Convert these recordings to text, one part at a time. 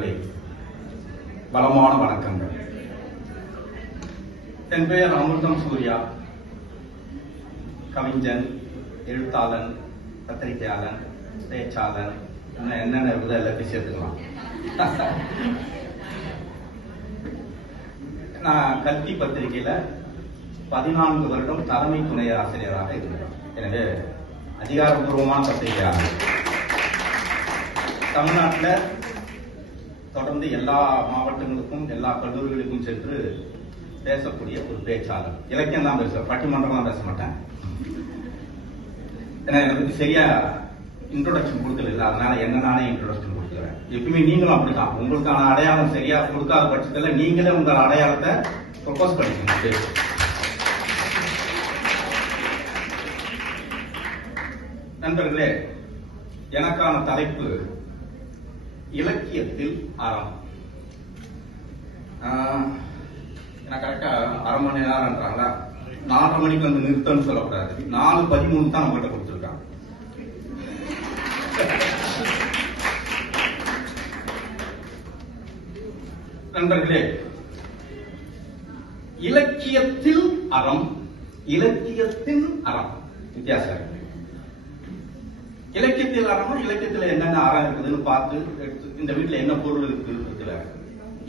நண்பர்களே, பலமான வணக்கங்கள். என் பெயர் அமிர்தம் சூர்யா. கவிஞன், எழுத்தாளன், பத்திரிகையாளன், பேச்சாளன், என்னென்ன இருக்குதோ எல்லாத்தையும் சேர்த்துக்கலாம். நான் கல்வி பத்திரிகையில 14 வருடம் தலைமை துணை ஆசிரியராக இருந்தேன். எனவே அதிகாரப்பூர்வமான பத்திரிகையாளர். தமிழ்நாட்டில் தொடர்ந்து எல்லா மாவட்டங்களுக்கும் எல்லா கல்லூரிகளுக்கும் சென்று பேசக்கூடிய ஒரு பேச்சாளர். இலக்கியம் தான் பேசுவேன், பட்டிமன்றம்லாம் பேச மாட்டேன். ஏன்னா என்னை பத்தி சரியா இன்ட்ரோடக்ஷன் கொடுக்கல, அதனால என்ன நானே இன்ட்ரோடக்ஷன் கொடுத்துக்கிறேன். எப்பயுமே நீங்களும் அப்படிதான், உங்களுக்கான அடையாளம் சரியா கொடுக்காத பட்சத்தில் நீங்களே உங்கள் அடையாளத்தை ப்ரொபோஸ் பண்ணிக்கணும். நண்பர்களே, எனக்கான தலைப்பு இலக்கியத்தில் அறம். எனக்கு கரெக்டா அரை மணி நேரம்ன்றாங்களா? 4:30 மணிக்கு வந்து நிறுத்தம்னு சொல்லக்கூடாது. 4:13 தான் நம்மகிட்ட கொடுத்துருக்காங்க. நண்பர்களே, இலக்கியத்தில் அறம், இலக்கியத்தின் அறம் வித்தியாசம் இருக்கு. இலக்கியத்தில் அறம், இலக்கியத்தில் என்னென்ன அறம் இருக்குதுன்னு பார்த்து இந்த வீட்டுல என்ன பொருள் இருக்கு.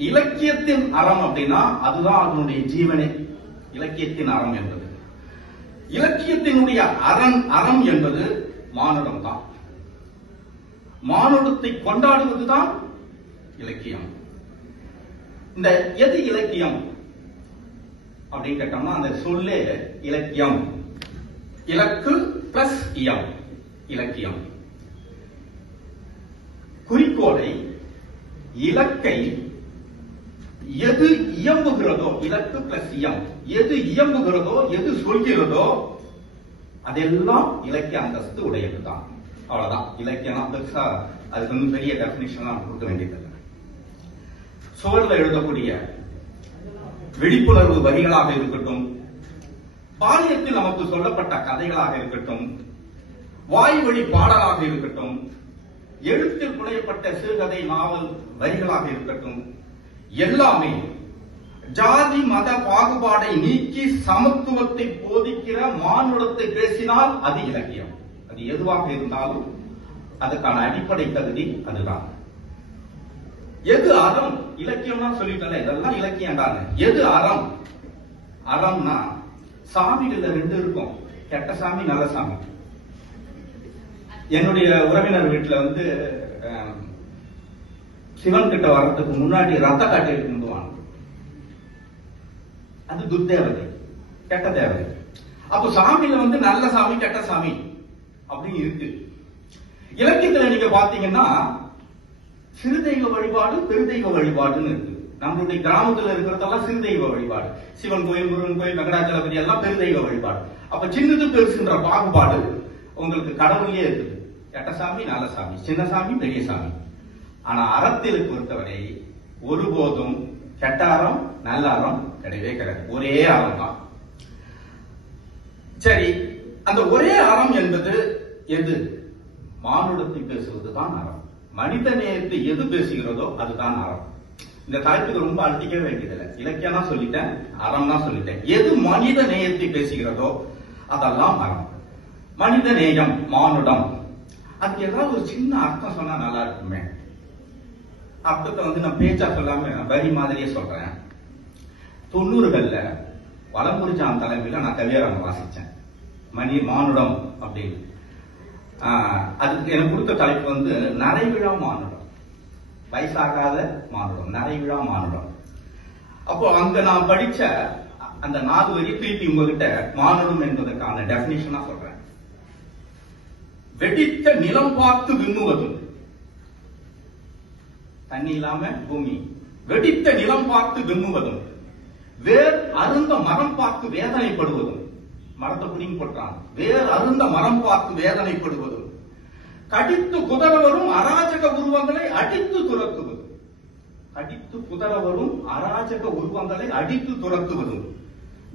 இலக்கியத்தின் அறம் அப்படின்னா அதுதான் அதனுடைய ஜீவனே. இலக்கியத்தின் அறம் என்பது, இலக்கியத்தினுடைய அறம் என்பது மானுடம் தான். மானுடத்தை கொண்டாடுவதுதான் இலக்கியம். இந்த எது இலக்கியம் அப்படின்னு கேட்டோம்னா அந்த சொல்லே இலக்கியம். இலக்கு பிளஸ் இயம், இலக்கியம். குறிக்கோளை, இலக்கை எது இயம்புகிறதோ, இலக்கு பிளஸ் இயம், எது இயம்புகிறதோ, எது சொல்கிறதோ அதெல்லாம் இலக்கிய அந்தஸ்து உடையதுதான். அவ்வளவுதான். இலக்கியம் பெருசா அதுக்கு வந்து பெரிய டெபினிஷன் கொடுக்க வேண்டியதில்லை. சுவர்ல எழுதக்கூடிய விழிப்புணர்வு வரிகளாக இருக்கட்டும், பாலியத்தில் நமக்கு சொல்லப்பட்ட கதைகளாக இருக்கட்டும், வாய்வழி பாடலாக இருக்கட்டும், எழுத்தில் புனையப்பட்ட சிறுகதை நாவல் வரிகளாக இருக்கட்டும், எல்லாமே ஜாதி மத பாகுபாடை நீக்கி சமத்துவத்தை போதிக்கிற மானுடத்தை பேசினால் அது இலக்கியம். அது எதுவாக இருந்தாலும் அதுக்கான அடிப்படை தகுதி அதுதான். எது அறம்? இலக்கியம்னா சொல்லிட்டல, இதெல்லாம் இலக்கியம் தான். எது அறம்? அறம்னா சாமிகள்ல 2 இருக்கும், கெட்ட சாமி, நல்ல சாமி. என்னுடைய உறவினர் வீட்டுல வந்து சிவன் கிட்ட வர்றதுக்கு முன்னாடி ரத்த காட்டி கும்பிடுவாங்க. அது துர்தேவதை, கெட்ட தேவதை. அப்போ சாமியில வந்து நல்ல சாமி, கெட்ட சாமி அப்படின்னு இருக்கு. இலக்கியத்துல நீங்க பாத்தீங்கன்னா சிறுதெய்வ வழிபாடு, பெருதெய்வ வழிபாடுன்னு இருக்கு. நம்மளுடைய கிராமத்துல இருக்கிறதெல்லாம் சிறுதெய்வ வழிபாடு. சிவன் கோயில், முருகன் கோயில், வெங்கடாச்சலபதி எல்லாம் பெருதெய்வ வழிபாடு. அப்ப சின்னது பெருசுன்ற பாகுபாடு உங்களுக்கு கடவுளே இருக்குது. கெட்ட சாமி, நல்ல சாமி, சின்ன சாமி, பெரிய சாமி. ஆனா அறத்தில் பொறுத்தவரை ஒருபோதும் கெட்ட அறம், நல்ல அறம் கிடையவே கிடையாது. ஒரே அறம் தான். சரி, அந்த ஒரே அறம் என்பது எது? மானுடத்தை பேசுவதுதான் அறம். மனித நேயத்தை எது பேசுகிறதோ அதுதான் அறம். இந்த தலைப்புக்கு ரொம்ப அழுத்திக்க வேண்டியதில்லை. இலக்கியம் தான் சொல்லிட்டேன், அறம் தான் சொல்லிட்டேன். எது மனித நேயத்தை பேசுகிறதோ அதெல்லாம் அறம். மனித நேயம், மானுடம், அதுக்கு ஏதாவது ஒரு சின்ன அர்த்தம் சொன்னா நல்லா இருக்குமே. அர்த்தத்தை வந்து நான் பேச்சா சொல்லாம வரி மாதிரியே சொல்றேன். 90கள்ல வலம்புரிஜான் தலைமையில நான் கவியரங்கம் வாசிச்சேன். மானுடம் அப்படின்னு. அதுக்கு எனக்கு கொடுத்த தலைப்பு வந்து நரைவிழா மானுடம், வயசாகாத மானுடம், நரைவிழா மானுடம். அப்போ அங்க நான் படிச்ச அந்த 4 வரி திருப்பி உங்ககிட்ட மானுடம் என்பதற்கான டெபினிஷனா சொல்றேன். வெடித்த நிலம் பார்த்து விண்ணுவதும், தண்ணி இல்லாம பூமி, வெடித்த நிலம் பார்த்து விண்ணுவதும், வேர் அருந்த மரம் பார்த்து வேதனைப்படுவதும், மரத்தை புடிங்கி போட்டான், வேர் அருந்த மரம் பார்த்து வேதனைப்படுவதும், கடித்து குதறவரும் அராஜக உருவங்களை அடித்து துரத்துவதும், கடித்து குதறவரும் அராஜக உருவங்களை அடித்து துரத்துவதும்,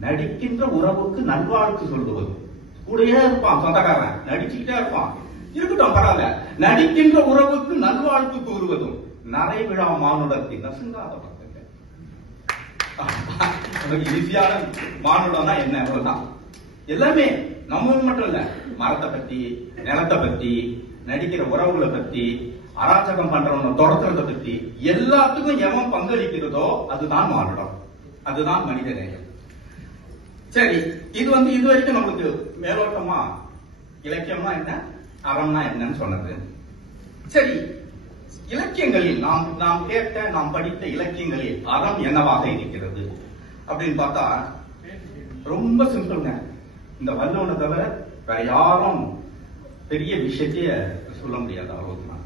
நடிக்கின்ற உறவுக்கு நல்வாழ்த்து சொல்லுவதும். கூடயே இருப்பான் சொந்தக்காரன், நடிச்சுக்கிட்டே இருப்பான், இருக்கட்டும் பரவாயில்ல. நடிக்கின்ற உறவுக்கு நல்வாழ்த்து கூறுவதும், நரைவிழா மானுடத்தின் நசுங்காத பக்கங்கள். ஈஸியான மானுடம்னா என்ன? அவ்வளவுதான். எல்லாமே நம்ம மட்டும் இல்ல, மரத்தை பத்தி, நிலத்தை பத்தி, நடிக்கிற உறவுகளை பத்தி, அராஜகம் பண்றவங்க துரத்துறத பத்தி எல்லாத்துக்கும் எவன் பங்களிக்கிறதோ அதுதான் மானுடம், அதுதான் மனித நேயம். சரி, இது இது வரைக்கும் நமக்கு மேலோட்டமா இலக்கியம்னா என்ன, அறம்னா என்னன்னு சொன்னது. சரி, இலக்கியங்களில் நாம் கேட்ட, நாம் படித்த இலக்கியங்களில் அறம் என்னவாக இருக்கிறது அப்படின்னு பார்த்தா ரொம்ப சிம்பிள்ங்க. இந்த வள்ளுவனை தவிர வேற யாரும் பெரிய விஷயத்தைய சொல்ல முடியாது. அவ்வளவுதான்.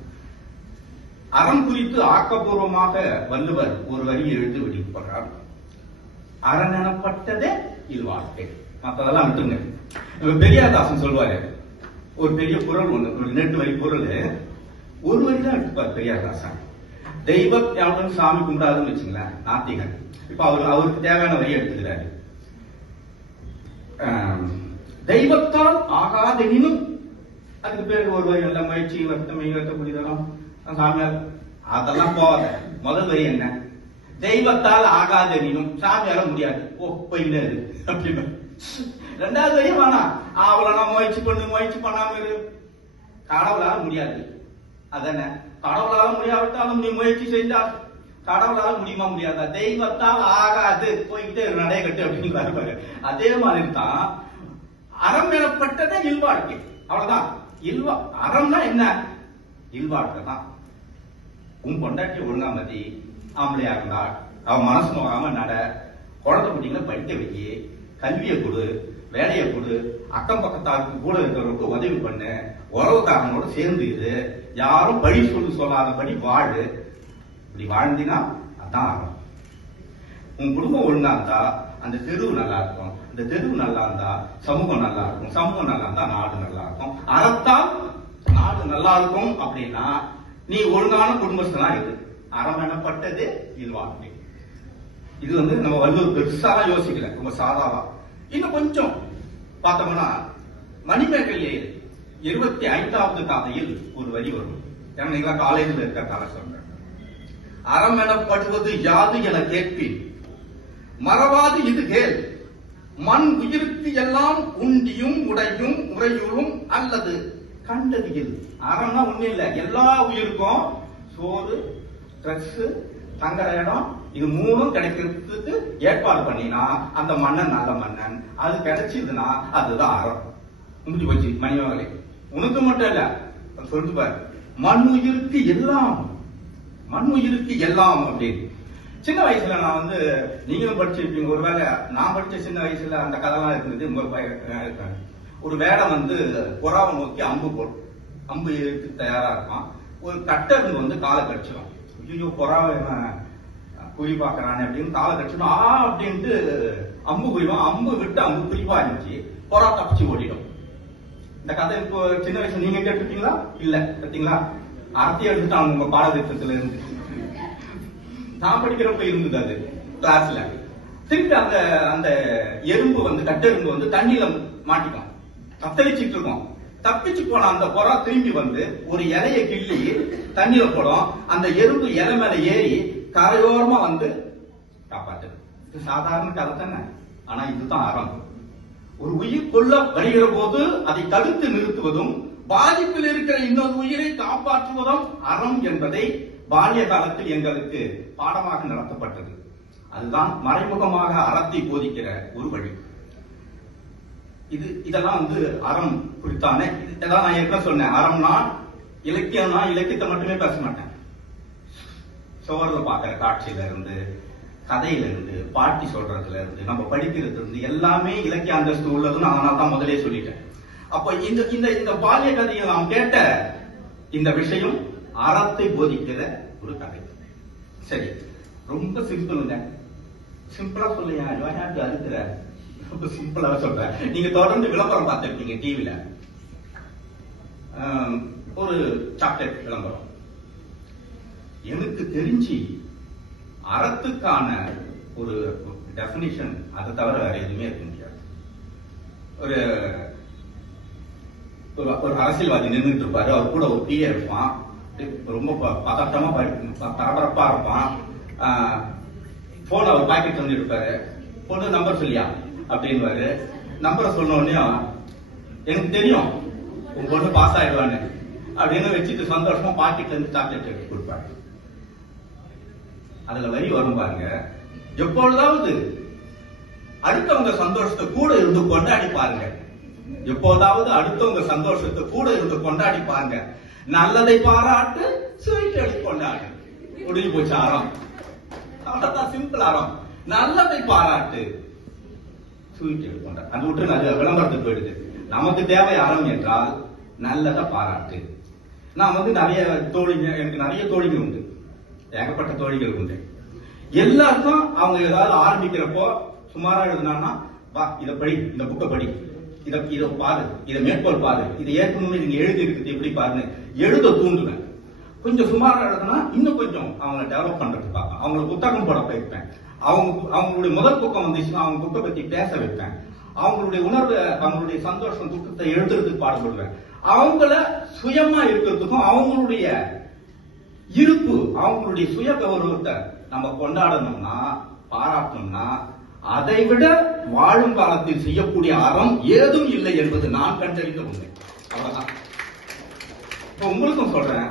அறம் குறித்து ஆக்கப்பூர்வமாக வள்ளுவர் ஒரு வரியை எழுதி வெளியிடுகிறார். அறம் எனப்பட்டதே இல்வாழ்க்கை. மற்றதெல்லாம் விட்டுங்க. பெரியாதாசன் சொல்வாரு, ஒரு பெரிய குரல் ஒண்ணு, ஒரு 2 வரி குரல், ஒரு வரி தான் எடுத்துப்பார் பெரியாதாசன். தெய்வம் சாமி கும்பிடாதுன்னு வச்சுங்களேன், நாத்திகன். இப்ப அவருக்கு தேவையான வரி எடுத்துக்கிறாரு. தெய்வத்தால் ஆகாதெனினும், அதுக்கு பேர் ஒரு வரி நல்ல முயற்சி, வருத்தமை, வருத்தக்கூடியதெல்லாம் சாமியார், அதெல்லாம் போகாத. முதல் வரி என்ன? தெய்வத்தால் ஆகாதெனினும், சாமியால முடியாது, போயின்னு அப்படின்னு. 2வது வரி வேணாம், அவளை நான் முயற்சி பண்ணாம இரு, கடவுளால முடியாது. அதானே, கடவுளால முடியாவிட்டாலும் நீ முயற்சி செஞ்சா கடவுளால முடியுமா முடியாதா? தெய்வத்தால் ஆகாது, போயிட்டு நடை கட்டு அப்படின்னு. அதே மாதிரி தான் அறம் எனப்பட்டதே இல்வாழ்க்கை. அவ்வளவுதான். அறம்னா என்ன? இல்வாழ்க்கை தான். உன் பொண்டாட்டி ஒழுங்கா மதி, ஆம்பளையா இருந்தா அவன் மனசு நோகாம நட, குழந்தை குட்டிங்களை படிக்க வைக்க, கல்வியை கொடு, வேலையை கொடு, அக்கம் பக்கத்தாருக்கு கூட இருக்கிறவங்களுக்கு உதவி பண்ணு, உறவுக்காரனோட சேர்ந்து இது, யாரும் பழி சொல்லாதபடி வாழு. இப்படி வாழ்ந்தினா அதான் அறம். உன் குடும்பம் ஒழுங்கா இருந்தா அந்த தெருவு நல்லா இருக்கும், அந்த தெருவு நல்லா இருந்தா சமூகம் நல்லா இருக்கும், சமூகம் நல்லா இருந்தா நாடு நல்லா இருக்கும், அறத்தால் நாடு நல்லா இருக்கும். அப்படின்னா நீ ஒழுங்கான குடும்பஸ்தனா இருக்கு. அறம் எனப்பட்டது இல்வாழ்க்கை. இது நம்ம வள்ளுவர் பெருசா யோசிக்கல, ரொம்ப சாதாரண. இன்னும் கொஞ்சம் பார்த்தோம்னா மணிமேகலையே 25வது காதையில் ஒரு வரி வரும். ஏன்னா நீங்களா காலேஜில் இருக்க கால சொல்றேன். அறம் எனப்படுவது யாது என கேட்பின் மறவாது இது கேள், மண் உயிருக்கு எல்லாம் உண்டியும் உடையும் உறையுளும் அல்லது கண்டதியில். அறம்னா ஒண்ணு இல்ல, எல்லா உயிருக்கும் சோறு, ட்ரெஸ், தங்குற இடம், இது 3ம் கிடைக்கிறதுக்கு ஏற்பாடு பண்ணினா அந்த மன்னன் நல்ல மன்னன். அது கிடைச்சதுன்னா அதுதான் அறம். முடிஞ்சு போச்சு. மணிமேகலை உனக்கு மட்டும் இல்ல, சொல்லிட்டு பாரு, மண் உயிருக்கு எல்லாம், மண் உயிருக்கு எல்லாம் அப்படின்னு. சின்ன வயசுல நான் நீங்களும் படிச்சிருப்பீங்க, ஒருவேளை நான் படிச்ச சின்ன வயசுல அந்த கதைலாம் இருந்தது. ஒரு வேலை புறாவை நோக்கி அம்பு இருக்கு தயாரா இருப்பான். ஒரு கட்டர் காலை கடிச்சிடும். ஐயோ, புறாவை குறி பாக்குறானே அப்படின்னு காலை கடிச்சிடும். அப்படின்ட்டு அம்பு குறிவான். அம்பு விட்டு அம்பு குறிப்பா இருந்துச்சு, புறா தப்பிச்சு ஓடிடும். இந்த கதை இப்போ சின்ன வயசுல நீங்க கேட்டிருக்கீங்களா? இல்ல, கேட்டீங்களா? அர்த்தி எடுத்துட்டாங்க உங்க பாடத்திட்டத்துல இருந்து. நான் படிக்கிறப்ப இருந்தது அது கிளாஸ்ல. திருப்பி அந்த எறும்பு கட்டெரும்பு தண்ணியில மாட்டிக்கும், தத்தளிச்சுட்டு இருக்கும். தப்பிச்சு போன அந்த புறா திரும்பி ஒரு இலைய கிள்ளி தண்ணியில போடும். அந்த எறும்பு இலை மேல ஏறி கரையோரமா காப்பாத்து. இது சாதாரண கதை தானே, ஆனா இதுதான் அறம். ஒரு உயிர் கொல்ல வருகிற போது அதை தடுத்து நிறுத்துவதும், பாதிப்பில் இருக்கிற இன்னொரு உயிரை காப்பாற்றுவதும் அறம் என்பதை பால்ய காலத்தில் எங்களுக்கு பாடமாக நடத்தப்பட்டது. அதுதான் மறைமுகமாக அறத்தை போதிக்கிற ஒரு வழி. இதெல்லாம் அறம் குறித்தான. இதெல்லாம் நான் ஏற்கனவே சொன்னேன். அறம்னா இலக்கியம்னா இலக்கியத்தை மட்டுமே பேச மாட்டேன். சோழர்ல பாக்குற காட்சியில இருந்து, கதையில இருந்து, பாட்டி சொல்றதுல இருந்து, நம்ம படிக்கிறது இருந்து எல்லாமே இலக்கிய அந்தஸ்து உள்ளதுன்னு அதனால தான் முதலே சொல்லிட்டேன். அப்ப இந்த பால்ய கதையை நாம் கேட்ட இந்த விஷயம் அறத்தை போதிக்கிற ஒரு கதை. சரி, ரொம்ப சிம்பிளுங்க. சிம்பிளா சொல்லியா அறுக்கிற, ரொம்ப சிம்பிளா சொல்றேன். நீங்க தொடர்ந்து விளம்பரம் பார்த்திருக்கீங்க டிவில. ஒரு சாக்லேட் விளம்பரம். எனக்கு தெரிஞ்சு அறத்துக்கான ஒரு டெபினிஷன் அதை தவிர வேற எதுவுமே இருக்க முடியாது. ஒரு அரசியல்வாதி நின்றுட்டு இருப்பாரு, அவர் கூட ஒரு பிஏ இருப்பான். ரொம்ப பதட்டமா பரபரப்பா இருப்பான். போன் அவர் பாக்கெட் வந்து எடுப்பாரு. பொண்ணு நம்பர் சொல்லியா அப்படின்வாரு. நம்பரை சொன்ன உடனே எனக்கு தெரியும் உங்க பொண்ணு பாஸ் ஆயிடுவான்னு அப்படின்னு வச்சுட்டு சந்தோஷமா பாக்கெட்ல இருந்து சாக்லேட் எடுத்து கொடுப்பாரு. அதுல வரி வரும் பாருங்க, எப்பொழுதாவது அடுத்தவங்க சந்தோஷத்தை கூட இருந்து கொண்டாடி பாருங்க. எப்போதாவது அடுத்தவங்க சந்தோஷத்தை கூட இருந்து கொண்டாடி பாருங்க. நல்லதை பாராட்டு, ஸ்வீட் எடுத்து கொண்டாடு. முடிஞ்சு போச்சு அறம். அவ்வளவுதான், சிம்பிள் அறம். நல்லதை பாராட்டு, ஸ்வீட் எடுத்து கொண்டாடு. அது விட்டு நல்ல விளம்பரத்துக்கு போயிடுது. நமக்கு தேவை அறம் என்றால் நல்லதை பாராட்டு. நான் வந்து நிறைய தோழிங்க, எனக்கு நிறைய தோழிகள் உண்டு, ஏகப்பட்ட தோழிகள் உண்டு. எல்லாருக்கும் அவங்க ஏதாவது ஆரம்பிக்கிறப்போ சுமாரா எழுதுனா, வா இதை படி, இந்த புக்கை படி, இதை பாரு, இதை மேற்கோள் பாரு, இதை ஏற்கனவே நீங்க எழுதி இருக்குது எப்படி பாருன்னு எழுத தூண்டுவேன். கொஞ்சம் சுமாரா எழுதுனா இன்னும் கொஞ்சம் அவங்களை டெவலப் பண்றதுக்கு பார்ப்பேன். அவங்களை புத்தகம் போட வைப்பேன். அவங்களுடைய முதல் புக்கம் வந்துச்சுன்னா அவங்க புக்கை பத்தி பேச வைப்பேன். அவங்களுடைய உணர்வு, அவங்களுடைய சந்தோஷம், துக்கத்தை எழுதுறதுக்கு பாடுபடுவேன். அவங்கள சுயமா இருக்கிறதுக்கும் அவங்களுடைய இருப்பு, அவங்களுடைய சுய கௌரவத்தை நம்ம கொண்டாடணும்னா, பாராட்டணும்னா, அதை விட வாழும் காலத்தில் செய்யக்கூடிய அறம் ஏதும் இல்லை என்பது நான் கண்டறிந்த உண்மை. அவ்வளவுதான். இப்ப உங்களுக்கும் சொல்றேன்,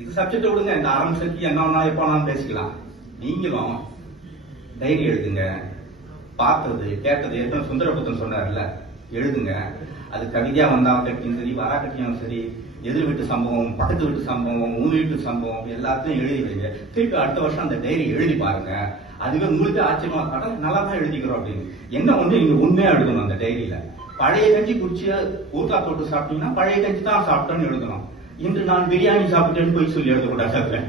இது சப்ஜெக்ட் விடுங்க, இந்த அறம் சக்தி என்ன எப்போனாலும் பேசிக்கலாம். நீங்களும் டைரி எழுதுங்க. பார்த்தது கேட்டது ஏற்கனவே சுந்தரபுத்தன் சொன்னார்ல, எழுதுங்க. அது கவிதையா வந்தாலும் சரி, வராக்கட்டியும் சரி, எதிர் வீட்டு சம்பவம், பக்கத்து வீட்டு சம்பவம், உங்க வீட்டு சம்பவம் எல்லாத்தையும் எழுதி வைங்க. திருப்பி அடுத்த வருஷம் அந்த டைரி எழுதி பாருங்க. அதுவே உங்களுக்கு ஆச்சரியமா காட்ட நல்லா தான் எழுதிக்கிறோம் அப்படின்னு. என்ன ஒண்ணு நீங்க உண்மையா எழுதணும் அந்த டைரியில. பழைய கஞ்சி குடிச்சு ஊத்தா போட்டு சாப்பிட்டீங்கன்னா பழைய கஞ்சி தான் சாப்பிட்டோன்னு எழுதணும். இன்று நான் பிரியாணி சாப்பிட்டேன்னு போய் சொல்லி எழுதக்கூடாது.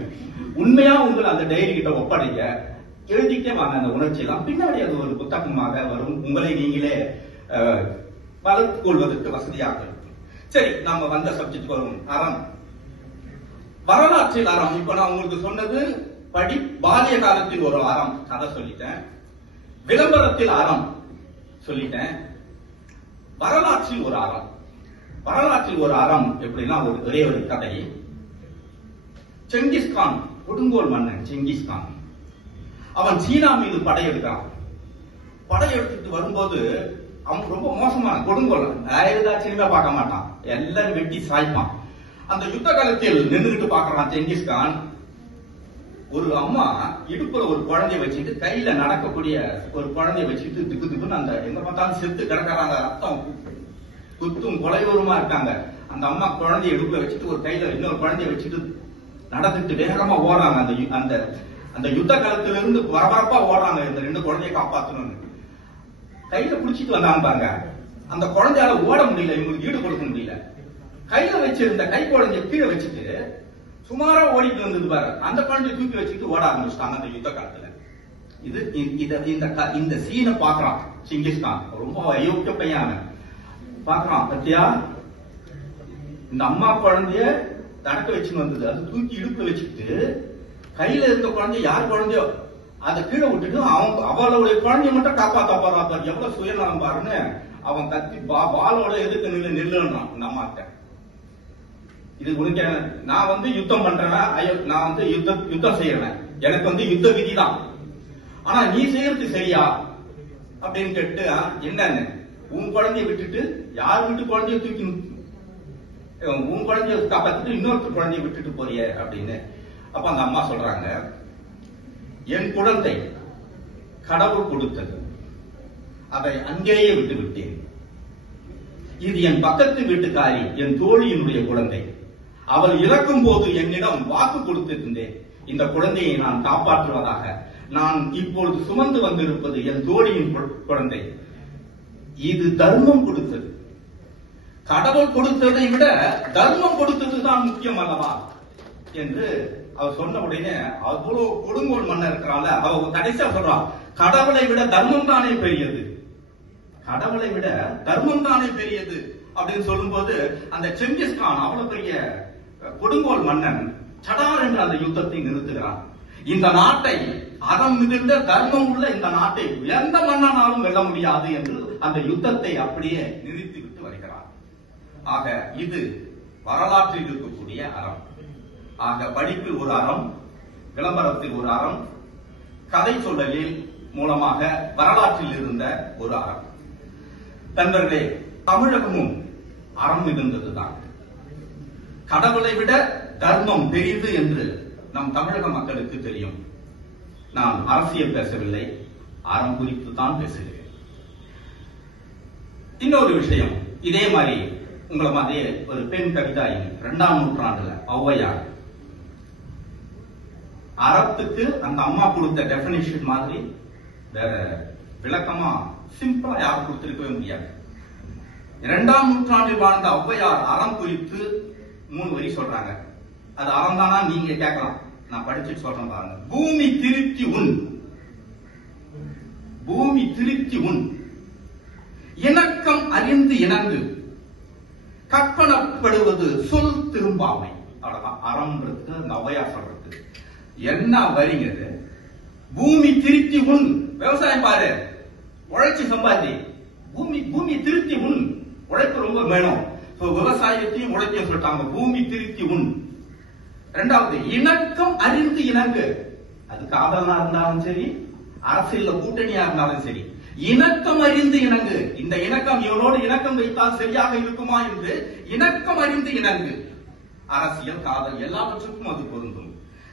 உண்மையா உங்களை அந்த டைரி கிட்ட ஒப்படைக்க எழுதிட்டே வாங்க. அந்த உணர்ச்சி எல்லாம் பின்னாடி அது ஒரு புத்தகமாக வரும். உங்களை நீங்களே வளர்த்துக் கொள்வதற்கு வசதியாக இருக்கும். சரி, நாம வந்த சப்ஜெக்ட் வரும். அறம், வரலாற்றில் அறம். இப்ப நான் உங்களுக்கு சொன்னது பாலிய காலத்தில் ஒரு அறம், அதை சொல்லிட்டேன். விளம்பரத்தில் அறம் சொல்லிட்டேன். வரலாற்றில் ஒரு அறம். வரலாற்றில் ஒரு அறம் எப்படின்னா, ஒரே ஒரு கதை. செங்கிஸ்கான், கொடுங்கோல் மன்னன் செங்கிஸ்கான், அவன் சீனா மீது படையெடுக்கிறான். படையெடுத்துட்டு வரும்போது அவன் ரொம்ப மோசமான கொடுங்கோல், ஏதாச்சுமே பார்க்க மாட்டான், எல்லாரும் வெட்டி சாய்ப்பான். அந்த யுத்த காலத்தில் நின்றுகிட்டு பாக்குறான் செங்கிஸ்கான். ஒரு அம்மா இடுப்புல ஒரு குழந்தைய வச்சுட்டு, கையில நடக்கக்கூடிய ஒரு குழந்தைய வச்சுட்டு திக்கு திக்குன்னு அந்த எங்க பார்த்தாலும் செத்து கிடக்கிறாங்க, ரத்தம் குத்தும் கொலையூரமா இருக்காங்க. அந்த அம்மா குழந்தைய இடுப்புல வச்சுட்டு ஒரு கையில இன்னொரு குழந்தைய வச்சுட்டு நடந்துட்டு வேகமா ஓடுறாங்க. அந்த அந்த யுத்த காலத்திலிருந்து பரபரப்பா ஓடுறாங்க, இந்த ரெண்டு குழந்தைய காப்பாற்றணும்னு. கையில புடிச்சிட்டு வந்தாங்க பாருங்க. அந்த குழந்தையால ஓட முடியல, இவங்களுக்கு ஈடு கொடுக்க முடியல. கையில வச்சிருந்த கை குழந்தைய கீழே வச்சுட்டு சுமாரா ஓடிட்டு வந்தது பாரு, அந்த குழந்தைய தூக்கி வச்சுட்டு ஓட ஆரம்பிச்சிட்டாங்க அந்த யுத்த காலத்துல. இந்த சீனை பாக்குறான் செங்கிஸ்கான். ரொம்ப அயோக்கிய பையன் பாக்குறான். பத்தியா, இந்த அம்மா குழந்தைய தடக்க வச்சுன்னு வந்தது, அது தூக்கி இடுப்புல வச்சுட்டு கையில இருந்த குழந்தைய, யார் குழந்தையோ அதை கீழே விட்டுட்டு அவளுடைய குழந்தைய மட்டும் காப்பாத்த போறான். எவ்வளவு சுயநலம் பாருன்னு அவன் கத்தி பாலோட எதுக்கு நில்லுன்றான் இந்த அம்மாட்ட. இது உனக்கு, நான் வந்து யுத்தம் பண்றேன், நான் வந்து யுத்தம் செய்யறேன், எனக்கு வந்து யுத்த விதி தான், ஆனா நீ செய்யறது சரியா அப்படின்னு கேட்டு, என்னன்னு உன் குழந்தைய விட்டுட்டு யார் வீட்டு குழந்தைய தூக்கி, உன் குழந்தைய காப்பாத்திட்டு இன்னொருத்தர் குழந்தைய விட்டுட்டு போறிய அப்படின்னு. அப்ப அந்த அம்மா சொல்றாங்க, என் குழந்தை கடவுள் கொடுத்தது, அதை அங்கேயே விட்டு விட்டேன். இது என் பக்கத்து வீட்டுக்காரி, என் தோழியினுடைய குழந்தை. அவள் இறக்கும் போது என்னிடம் வாக்கு கொடுத்திருந்தேன், இந்த குழந்தையை நான் காப்பாற்றுவதாக. நான் இப்பொழுது சுமந்து வந்திருப்பது என் தோழியின் குழந்தை. இது தர்மம் கொடுத்தது. கடவுள் கொடுத்ததை விட தர்மம் கொடுத்ததுதான் முக்கியம் அல்லவா என்று அவர் சொன்ன உடனே, அவ்வளவு கொடுங்கோல் மன்னர் இருக்கிறாள், அவ கடைசியா சொல்றான், கடவுளை விட தர்மம் தானே பெரியது, கடவுளை விட தர்மம் தானே பெரியது அப்படின்னு சொல்லும் போது, அந்த செங்கிஸ்கான் அவ்வளவு பெரிய கொடுங்கோல் மன்னன் சடார் என்று அந்த யுத்தத்தை நிறுத்துகிறான். இந்த நாட்டை, அறம் மிகுந்த தர்மம் உள்ள இந்த நாட்டை எந்த மன்னனாலும் வெல்ல முடியாது என்று அந்த யுத்தத்தை அப்படியே நிறுத்திவிட்டு வருகிறார். ஆக இது வரலாற்றில் இருக்கக்கூடிய அறம். ஆக படிப்பில் ஒரு அறம், விளம்பரத்தில் ஒரு அறம், கதை சொல்லலில் மூலமாக வரலாற்றில் இருந்த ஒரு அறம். நண்பர்களே, தமிழகமும் அறம் மிகுந்ததுதான். கடவுளை விட தர்மம் பெரிது என்று நம் தமிழக மக்களுக்கு தெரியும். நான் அரசியல் பேசவில்லை, அறம் குறித்து தான் பேசுகிறேன். இன்னொரு விஷயம், இதே மாதிரி உங்களை மாதிரி ஒரு பெண் கவிதாயினி 2ஆம் நூற்றாண்டுல ஔவையார். அறத்துக்கு அந்த அம்மா கொடுத்த டெபினிஷன் மாதிரி வேற விளக்கமா சிம்பிளா யாரும் கொடுத்திருக்கவே முடியாது. 2ஆம் நூற்றாண்டில் வாழ்ந்த ஔவையார் அறம் குறித்து 3 வரி சொல்றாங்க. அது அறம் தானா நீங்க கேட்கலாம், நான் படிச்சுட்டு சொல்றேன் பாருங்க. பூமி திருத்தி உண், பூமி திருத்தி உண், இணக்கம் அறிந்து இணங்கு, கற்பனப்படுவது சொல் திரும்பாமை. அவ்வளவுதான் அறம்ன்றது அந்த ஔவையார் சொல்றது. என்ன வரிங்கிறது? பூமி திருத்தி உண், விவசாயம் பாரு, உழைச்சி சம்பாதி, பூமி திருத்தி உண், உழைப்பு ரொம்ப வேணும். விவசாயத்தையும் உழைப்பையும் சொல்லிட்டாங்க. பூமி திருத்தி உண். 2வது இணக்கம் அறிந்து இணங்கு. அது காதலா இருந்தாலும் சரி, அரசியல்ல கூட்டணியா இருந்தாலும் சரி, இணக்கம் அறிந்து இணங்கு. இந்த இணக்கம் இவனோடு இணக்கம் வைத்தால் சரியாக இருக்குமா என்று இணக்கம் அறிந்து இணங்கு. அரசியல், காதல் எல்லாவற்றுக்கும் அது பொருந்தும்.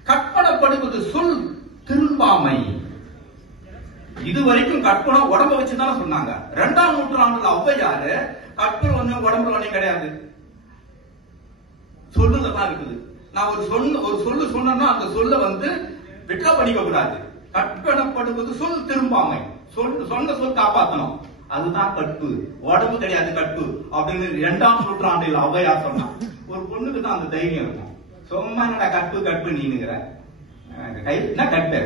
கற்பனப்படுவது சொல் திரும்பாமை. இதுவரைக்கும் கற்பனை உடம்ப வச்சுதானே சொன்னாங்க. 2ஆம் நூற்றாண்டுல ஔவையாரு கற்பனை வந்து உடம்புல ஒண்ணே கிடையாது, சொல்லுதான் இருக்குது. நான் ஒரு சொல்லு சொன்னா அந்த சொல்ல வந்து விட்ரா பண்ணிக்க கூடாது. கற்பனப்படுவது சொல் திரும்பாமை. சொன்ன சொல் காப்பாற்றணும், அதுதான் கற்பு. உடம்பு கிடையாது கற்பு அப்படின்னு 2ஆம் நூற்றாண்டில் ஔவையார் சொன்னா. ஒரு பொண்ணுக்கு தான் அந்த தைரியம் இருக்கும். சும்மா என்னடா கற்பு கற்பு நீனுங்கிற கைனா கற்பு,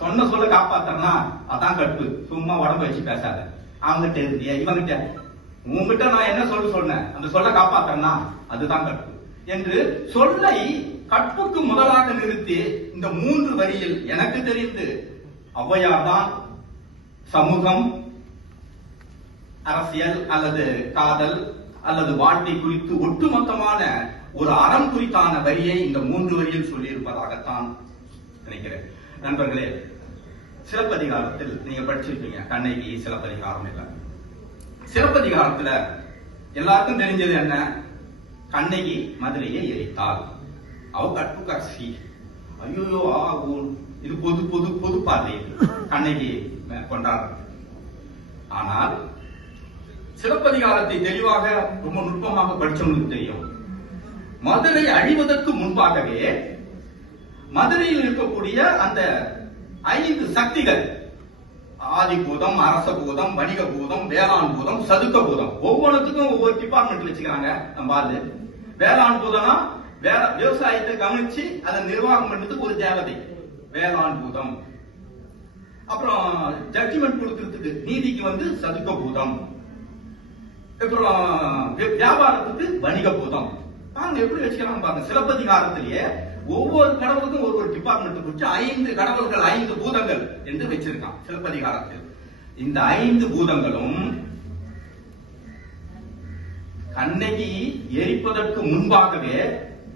சொன்ன சொல்ல காப்பாத்தனா அதான் கற்பு. சும்மா உடம்ப வச்சு பேசாத. அவங்கிட்ட இருந்தியா இவங்கிட்ட, உங்ககிட்ட நான் என்ன சொன்னேன், அந்த சொல்ல காப்பாத்தனா அதுதான் கற்பு என்று சொல்லை கற்புக்கு முதலாக நிறுத்தி இந்த 3 வரியில் எனக்கு தெரிந்து ஔவையார் தான் சமூகம், அரசியல் அல்லது காதல் அல்லது வாழ்க்கை குறித்து ஒட்டுமொத்தமான ஒரு அறம் குறித்தான வரியை இந்த 3 வரியில் சொல்லியிருப்பதாகத்தான் நினைக்கிறேன். நண்பர்களே, சிலப்பதிகாரத்தில் நீங்க படிச்சிருப்பீங்க, கண்ணகி சிலப்பதிகாரம் இல்ல. சிலப்பதிகாரத்துல எல்லாருக்கும் தெரிஞ்சது என்ன? கண்ணகி மதுரையை எரித்தாள், அவ கற்புக்கரசி. ஐயோ, இது பொது பொது பொது பார்வை கண்ணகி கொண்டாடுறது. ஆனால் சிலப்பதிகாரத்தை தெளிவாக ரொம்ப நுட்பமாக படிச்சவங்களுக்கு தெரியும், மதுரை அழிவதற்கு முன்பாகவே மதுரையில் இருக்கக்கூடிய அந்த 5 சக்திகள், ஆதி பூதம், அரச பூதம், வணிக பூதம், வேளாண் பூதம், சதுக்க பூதம், ஒவ்வொன்றுத்துக்கும் ஒவ்வொரு டிபார்ட்மெண்ட் வச்சுக்கிறாங்க. நம்ம ஆளு வேளாண் பூதம்னா விவசாயத்தை கவனிச்சு அதை நிர்வாகம் பண்றதுக்கு ஒரு தேவதை வேளாண் பூதம். அப்புறம் ஜட்ஜ்மெண்ட் கொடுக்கறதுக்கு நீதிக்கு வந்து சதுக்க பூதம். அப்புறம் வியாபாரத்துக்கு வணிக பூதம். நாங்க எப்படி வச்சுக்கிறாங்க பாருங்க. சிலப்பதிகாரத்திலேயே ஒவ்வொரு கடவுளுக்கும் ஒவ்வொரு டிபார்ட்மெண்ட் குறிச்சு 5 கடவுள்கள், 5 பூதங்கள் என்று வச்சிருக்கான் சிலப்பதிகாரத்தில். இந்த 5 பூதங்களும் கண்ணகி எரிப்பதற்கு முன்பாகவே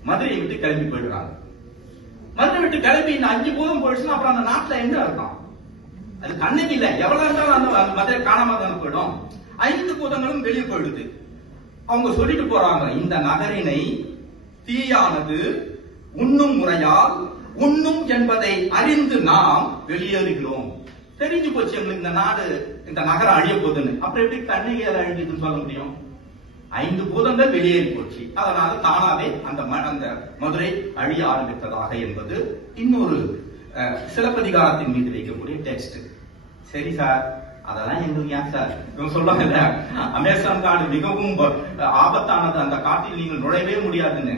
மதுரையை விட்டு கிளம்பி போயிடுறாங்க. மதுரை விட்டு கிளம்பி இந்த 5 பூதம் போயிடுச்சுன்னா அப்புறம் அந்த நாட்டுல எங்க இருக்கும்? அது கண்ணகி இல்ல, எவ்வளவு இருந்தாலும் அந்த மதுரை காணாம தானே போயிடும். 5 பூதங்களும் வெளியே போயிடுது. அவங்க சொல்லிட்டு போறாங்க, இந்த நகரினை தீயானது உண்ணும் முறையால் உண்ணும் என்பதை அறிந்து நாம் வெளியேறுகிறோம். தெரிஞ்சு போச்சு எங்களுக்கு இந்த நாடு, இந்த நகரம் அழிய போகுதுன்னு. அப்புறம் எப்படி கண்ணகியால் அழிஞ்சதுன்னு சொல்ல முடியும்? 5 பூதங்கள் வெளியேறி போச்சு. அதனால தானாவே அந்த மதுரை அழிய ஆரம்பித்ததாக என்பது இன்னொரு சிலப்பதிகாரத்தின் மீது வைக்கக்கூடிய டெக்ஸ்ட். சரி சார், அதெல்லாம் எங்களுக்கு ஏன் சார்? இவங்க சொல்றாங்கல்ல, அமேசான் காடு மிகவும் ஆபத்தானது, அந்த காட்டில் நீங்கள் நுழையவே முடியாதுன்னு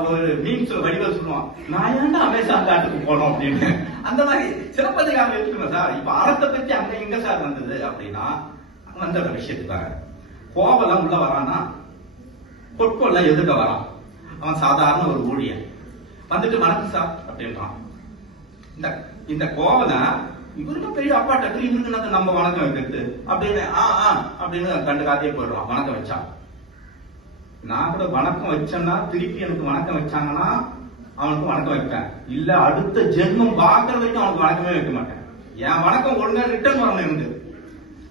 ஒரு மீம்ஸ்ல வடிவல் சொல்லுவான். நான் ஏன்டா அமேசான் காட்டுக்கு போனோம் அப்படின்னு. அந்த மாதிரி சிலப்பதிகாரம் இருக்குங்க சார். இப்ப அறத்தை பத்தி அங்க எங்க சார் வந்தது அப்படின்னா, வந்த விஷயத்துக்காக கோவலம் உள்ள வரானா, பொற்கொள்ள எதிர்க்க வரான். அவன் சாதாரண ஒரு ஊழியன் வந்துட்டு வணக்கம் சார் அப்படின்றான். இந்த கோவலம் இவருக்கும் பெரிய அப்பாட்ட இவருக்கு நம்ம வணக்கம் வைக்கிறது அப்படின்னு அப்படின்னு கண்டு காத்தியே போயிடுறான். வணக்கம் வச்சா நான் கூட வணக்கம் வச்சேன்னா திருப்பி எனக்கு வணக்கம் வச்சாங்கன்னா அவனுக்கு வணக்கம் வைப்பேன். இல்ல அடுத்த ஜென்மம் பாக்குற வரைக்கும் அவனுக்கு வணக்கமே வைக்க மாட்டேன். என் வணக்கம் ஒழுங்கா ரிட்டர்ன் வரணும் இருந்து.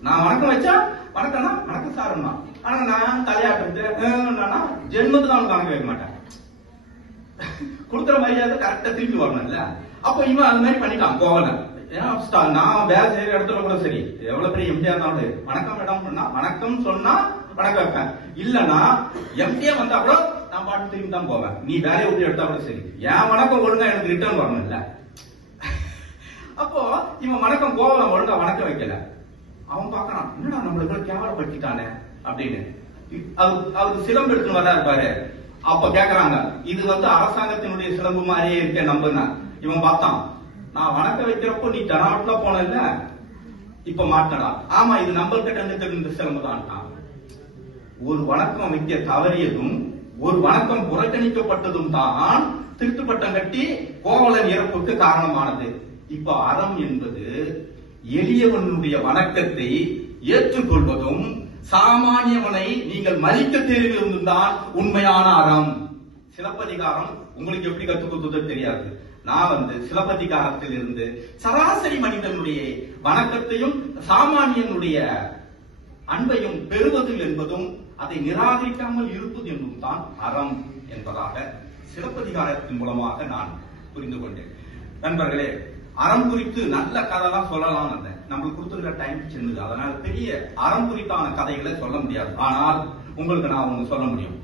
நான் வணக்கம் வச்சா வணக்கம்னா வணக்கம் சாருன்னா, ஆனா நான் தலையாட்டு ஜென்மத்துக்கு அவனுக்கு வணக்கம் வைக்க மாட்டேன். கொடுக்குற மரியாதை கரெக்டா திருப்பி வரணும்ல. அப்போ இவன் அது மாதிரி பண்ணிட்டான் கோவலன். ஏன்னா நான் வேலை செய்யற இடத்துல கூட சரி, எவ்வளவு பெரிய எம்டியா இருந்தாலும் வணக்கம் மேடம் சொன்னா வணக்கம் சொன்னா வணக்கம் வைப்பேன். இல்லன்னா எம்டியா வந்தா கூட நான் பாட்டு திரும்பி தான் போவேன். நீ வேலையை விட்டு எடுத்தா கூட சரி, என் வணக்கம் ஒழுங்கா எனக்கு ரிட்டர்ன் வரணும் இல்ல. அப்போ இவன் வணக்கம் கோவலன் ஒழுங்கா வணக்கம் வைக்கல. அவன் பாக்குறான், என்னடா நம்மளுக்கு கேவலப்படுத்திட்டானே அப்படின்னு. அவருக்கு சிலம்பு எடுத்து வர்றாரு பாரு. அப்ப கேக்குறாங்க, இது அரசாங்கத்தினுடைய சிலம்பு மாதிரியே இருக்க நம்புனா. இவன் பார்த்தான், நான் வணக்கம் வைக்கிறப்போ நீ டனாட்ல போன இல்ல, இப்ப மாட்டடா. ஆமா, இது நம்ம கிட்ட இருந்து சிலம்பு தான். ஒரு வணக்கம் வைக்க தவறியதும் ஒரு வணக்கம் புறக்கணிக்கப்பட்டதும் தான் திருட்டுப்பட்டம் கட்டி கோவலன் இறப்புக்கு காரணமானது. இப்ப அறம் என்பது எளியவனுடைய வணக்கத்தை ஏற்றுக்கொள்வதும் சாமானியவனை நீங்கள் மதிக்க தெரிவிருந்துதான் உண்மையான அறம். சிலப்பதிகாரம் உங்களுக்கு எப்படி கற்றுக் கொடுத்ததோ தெரியாது. நான் சிலப்பதிகாரத்தில் இருந்து சராசரி மனிதனுடைய வணக்கத்தையும் சாமானியனுடைய அன்பையும் பெறுவது என்பதும் அதை நிராகரிக்காமல் இருப்பது என்பதும் தான் அறம் என்பதாக சிலப்பதிகாரத்தின் மூலமாக நான் புரிந்து கொண்டேன். நண்பர்களே, அறம் குறித்து நல்ல கதைலாம் சொல்லலாம். நம்மளுக்கு கொடுத்துருக்கிற டைம் சின்னது, அதனால பெரிய அறம் குறித்தான கதைகளை சொல்ல முடியாது. ஆனால் உங்களுக்கு நான் ஒண்ணு சொல்ல முடியும்.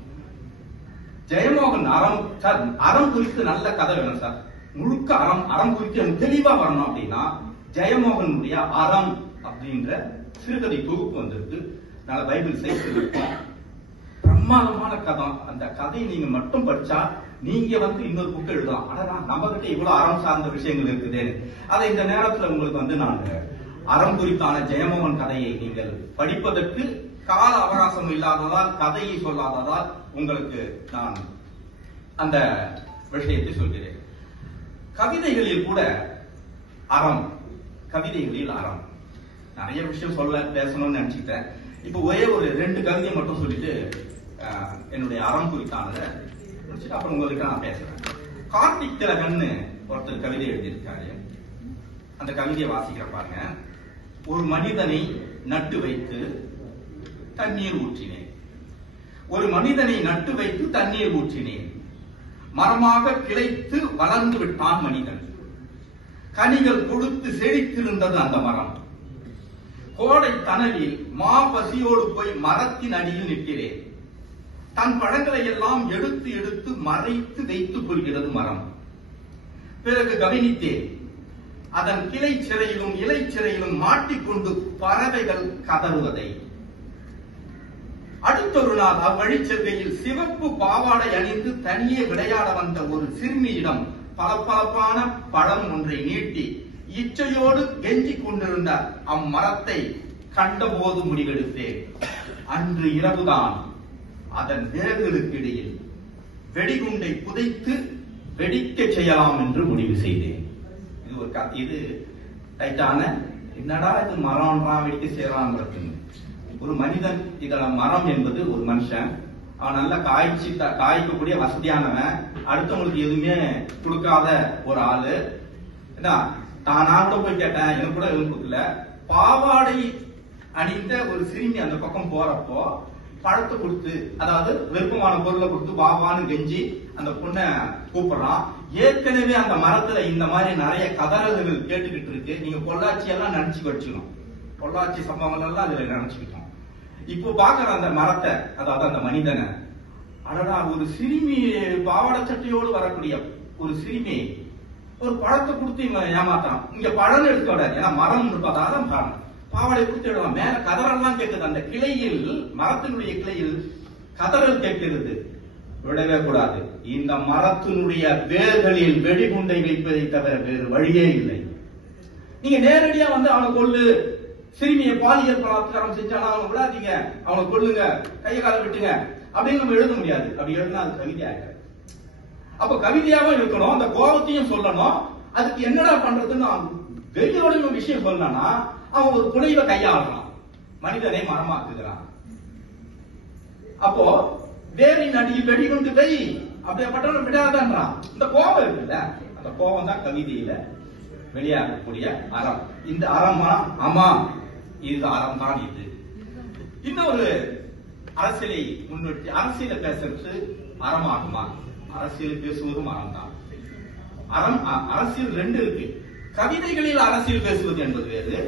ஜெயமோகன் அறம் சார், அறம் குறித்து நல்ல கதை வேணும் சார், முழுக்க அறம் குறித்து எனக்கு தெளிவா வரணும் அப்படின்னா ஜெயமோகனுடைய அறம் அப்படின்ற சிறுகதை தொகுப்பு வந்திருக்கு. நல்ல பைபிள் சைஸ் இருக்கும், பிரம்மாதமான கதை. அந்த கதையை நீங்க மட்டும் படிச்சா நீங்க இன்னொரு புக் எழுதலாம். ஆனா நம்ம கிட்ட இவ்வளவு அறம் சார்ந்த விஷயங்கள் இருக்குது. அதை இந்த நேரத்துல உங்களுக்கு நான் அறம் குறித்தான ஜெயமோகன் கதையை நீங்கள் படிப்பதற்கு கால அவகாசம் இல்லாததால், கதையை சொல்லாததால் உங்களுக்கு நான் அந்த விஷயத்தை சொல்கிறேன். கவிதைகளில் கூட அறம், கவிதைகளில் அறம் நிறைய விஷயம் பேசணும்னு நினைச்சுட்டேன். இப்ப ஒரே ஒரு 2 கவிதை மட்டும் சொல்லிட்டு என்னுடைய அறம் குறித்தானதை அப்புறம் உங்ககிட்ட நான் பேசுறேன். கார்த்திக் திலகன்னு ஒருத்தர் கவிதை எழுதியிருக்காரு. அந்த கவிதையை வாசிக்கிற பாருங்க. ஒரு மனிதனை நட்டு வைத்து தண்ணீர் ஊற்றினேன், ஒரு மனிதனை நட்டு வைத்து தண்ணீர் ஊற்றினேன், மரமாக கிளைத்து வளர்ந்து விட்டான் மனிதன், கனிகள் கொடுத்து செழித்திருந்தது அந்த மரம், கோடை தணலில் மா பசியோடு போய் மரத்தின் அடியில் நிற்கிறேன், தன் பழங்களை எல்லாம் எடுத்து எடுத்து மறைத்து வைத்துக் கொள்கிறது மரம். பிறகு கவனித்தேன், அதன் கிளை சிறையிலும் இலை சிறையிலும் மாட்டிக்கொண்டு பறவைகள் கதறுவதை. அடுத்தொரு நாள் அவ்வழி செல்கையில் சிவப்பு பாவாடை அணிந்து தனியே விளையாட வந்த ஒரு சிறுமியிடம் பளபளப்பான பழம் ஒன்றை நீட்டி இச்சையோடு கெஞ்சிக் கொண்டிருந்த அம்மரத்தை கண்டபோது முடிவெடுத்தேன். அன்று இரவுதான் அதன் வேர்களுக்கு இடையில் வெடிகுண்டை புதைத்து வெடிக்க செய்யலாம் என்று முடிவு செய்தேன். இது ஒரு இது டைட்டான, என்னடா இது மரம் வெடிக்க செய்யலாம். ஒரு மனிதன், இதோட மரம் என்பது ஒரு மனுஷன். அவன் நல்லா காய்க்கக்கூடிய வசதியானவன், அடுத்தவங்களுக்கு எதுவுமே கொடுக்காத ஒரு ஆளு. நான் கூட போய் கேட்டேன், எனக்கு கூட எதுவும் கொடுக்கல. பாவாடை அணிந்த ஒரு சிறுமி அந்த பக்கம் போறப்போ பழத்தை கொடுத்து, அதாவது விருப்பமான பொருளை கொடுத்து பாபான்னு கெஞ்சி அந்த பொண்ணை கூப்பிடுறான். ஏற்கனவே அந்த மரத்துல இந்த மாதிரி நிறைய கதறல்கள் கேட்டுக்கிட்டு இருக்கு. நீங்க பொள்ளாச்சி எல்லாம் நினைச்சு வச்சுக்கணும், பொள்ளாச்சி சம்பவங்கள் எல்லாம் அதுல நினைச்சுக்கிட்டோம். இப்போ பாக்குற அந்த மரத்தை, அதாவது அந்த மனிதனை, அடடா ஒரு சிறுமி பாவாடை சட்டையோடு வரக்கூடிய ஒரு சிறுமி ஒரு பழத்தை கொடுத்து இவன் ஏமாத்தான். இங்க பழம் எடுக்க விடாது, ஏன்னா மரம் இருப்பதாதான் காரணம். பாவாடை கொடுத்து விடலாம். மேல கதறல்லாம் கேட்குது, அந்த கிளையில், மரத்தினுடைய கிளையில் கதறல் கேட்கிறது. விடவே கூடாது. இந்த மரத்தினுடைய வேர்களில் வெடிகுண்டை வைப்பதை தவிர வேறு வழியே இல்லை. நீங்க நேரடியா அவனை கொள்ளு, சிறுமியை பாலியல் பலாத்காரம் செஞ்சாலும் அவனை விடாதீங்க, அவனை கொள்ளுங்க, கையை கால விட்டுங்க அப்படின்னு நம்ம எழுத முடியாது. அப்படி எழுதினா அது கவிதையாக. அப்ப கவிதையாவும் இருக்கணும், அந்த கோபத்தையும் சொல்லணும். அதுக்கு என்னடா பண்றதுன்னு வெளியோட விஷயம் சொல்லனா, அவன் ஒரு புனைவை கையாளுறான், மனிதனை மரமாக்குகிறான். அப்போ வேரின் அடியில் வெடிகுண்டு வை, அப்படியேப்பட்டவனை விடாதன்றான். இந்த கோபம் இருக்குல்ல, அந்த கோபம் தான் கவிதையில வெளியாகக்கூடிய அறம். இந்த அறமா? ஆமா, இது அறம் தான். இது இன்னொரு அரசியலை முன்னிட்டு அரசியலை பேசுறது அறமாகுமா? அரசியல் பேசுவதும் அறம் தான். அரசியல் ரெண்டு இருக்கு. கவிதைகளில் அரசியல் பேசுவது என்பது வேறு,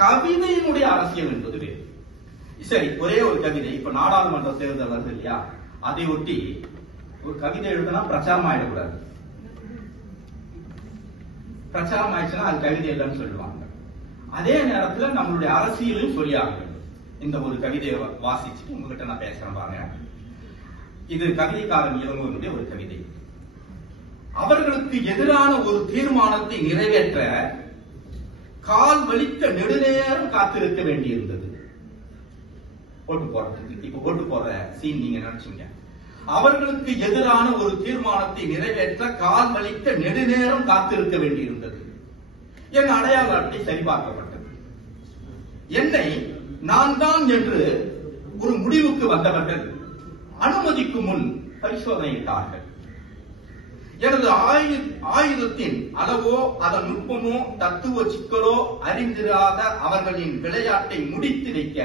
கவிதையினுடைய அரசியல் என்பது வேறு. சரி, ஒரே ஒரு கவிதை. இப்ப நாடாளுமன்ற தேர்தல் வருது இல்லையா, அதை ஒட்டி ஒரு கவிதை எழுதுனா பிரச்சாரம் ஆயிடக்கூடாது. பிரச்சாரம் ஆயிடுச்சுன்னா அது கவிதை இல்லைன்னு சொல்லுவாங்க. அதே நேரத்தில் நம்மளுடைய அரசியலும் சொல்லியாங்க. இந்த ஒரு கவிதையை வாசிச்சுட்டு உங்ககிட்ட நான் பேசுறேன் பாருங்க. இது கவிதைக்காரன் இளங்கோவனுடைய ஒரு கவிதை. அவர்களுக்கு எதிரான ஒரு தீர்மானத்தை நிறைவேற்ற கால் வலிக்க நெடுநேரம் காத்திருக்க வேண்டியிருந்தது. ஓட்டு போறதுக்கு. இப்ப ஓட்டு போற சீன் நீங்க நினைச்சீங்க. அவர்களுக்கு எதிரான ஒரு தீர்மானத்தை நிறைவேற்ற கால் வலிக்க நெடுநேரம் காத்திருக்க வேண்டியிருந்தது. என் அடையாள அட்டை சரிபார்க்கப்பட்டது. என்னை நான் தான் என்று ஒரு முடிவுக்கு வந்தவர்கள் அனுமதிக்கு முன் பரிசோதனையிட்டார்கள். எனது ஆயுதத்தின் அளவோ அதன் நுட்பமோ தத்துவ சிக்கலோ அறிந்திராத அவர்களின் விளையாட்டை முடித்து வைக்க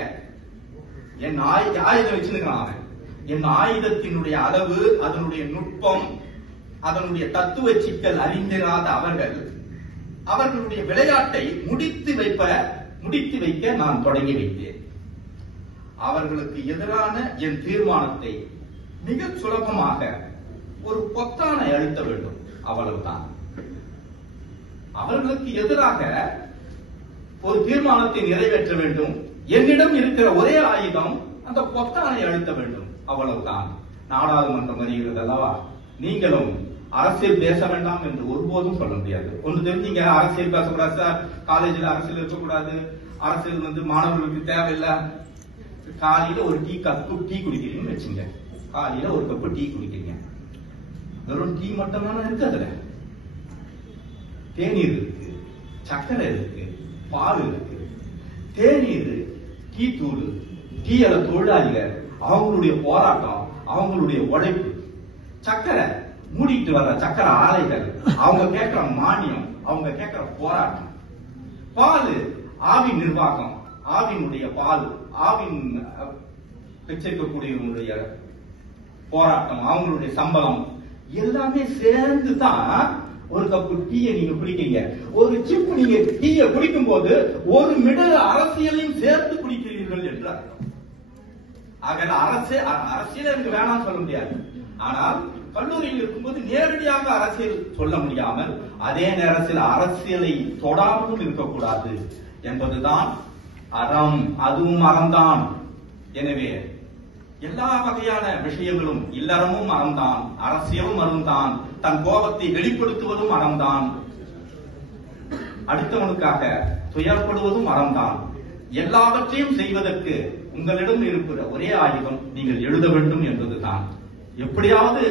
என் ஆயுதம் வச்சிருக்கிறான். என் ஆயுதத்தினுடைய அளவு, அதனுடைய நுட்பம், அதனுடைய தத்துவ சிக்கல் அறிந்திராத அவர்களுடைய விளையாட்டை முடித்து வைக்க நான் தொடங்கி வைத்தேன். அவர்களுக்கு எதிரான என் தீர்மானத்தை மிக சுலபமாக ஒரு பொத்தானை அழுத்த வேண்டும், அவ்வளவுதான். அவர்களுக்கு எதிராக ஒரு தீர்மானத்தை நிறைவேற்ற வேண்டும். என்னிடம் இருக்கிற ஒரே ஆயுதம் அந்த பொத்தானை அழுத்த வேண்டும், அவ்வளவுதான். நாடாளுமன்றம் வருகிறது அல்லவா, நீங்களும் அரசியல் பேச வேண்டாம் என்று ஒருபோதும் சொல்ல முடியாது. ஒன்று தெரிஞ்சீங்க, அரசியல் பேசக்கூடாது சார், காலேஜில் அரசியல் இருக்கக்கூடாது, அரசியல் மாணவர்களுக்கு தேவையில்லை. காலையில ஒரு கப்பு டீ குடிக்கிறீங்கன்னு வச்சுங்க. காலையில ஒரு கப்பு டீ குடிக்கிறீங்க. வெறும் டீ மட்டும் தானே இருக்கு. அதுல தேநீர் இருக்கு, சர்க்கரை இருக்கு, பால் இருக்கு. தேநீர், டீ தூள், டீ தொழிலாளிகள், அவங்களுடைய போராட்டம், அவங்களுடைய உழைப்பு. சர்க்கரை மூடிட்டு வர்ற சர்க்கரை ஆலைகள், அவங்க கேட்கிற மானியம், அவங்க கேட்கிற போராட்டம். பால், ஆவின் நிர்வாகம், ஆவினுடைய பால், ஆவின் வச்சிருக்கக்கூடியவங்களுடைய போராட்டம், அவங்களுடைய சம்பளம் எல்லாமே சேர்ந்து தான் ஒரு கப்பு டீயை நீங்க குடிக்கிறீங்க. ஒரு சிப் நீங்க டீயை குடிக்கும் போது ஒரு மிடல் அரசியலையும் சேர்த்து குடிக்கிறீர்கள் என்று அர்த்தம். ஆக அரசியல் எனக்கு வேணாம் சொல்ல முடியாது. ஆனால் கல்லூரியில் இருக்கும்போது நேரடியாக அரசியல் சொல்ல முடியாமல், அதே நேரத்தில் அரசியலை தொடாமலும் இருக்கக்கூடாது என்பதுதான் அறம். அதுவும் அறம்தான். எனவே எல்லா வகையான விஷயங்களும், இல்லறமும் அறம்தான், அரசியலும் அறம்தான், தன் கோபத்தை வெளிப்படுத்துவதும் அறம்தான், அடுத்தவனுக்காக துயரப்படுவதும் அறம்தான். எல்லாவற்றையும் செய்வதற்கு உங்களிடம் இருக்கிற ஒரே ஆயுதம் நீங்கள் எழுத வேண்டும் என்பதுதான். எப்படியாவது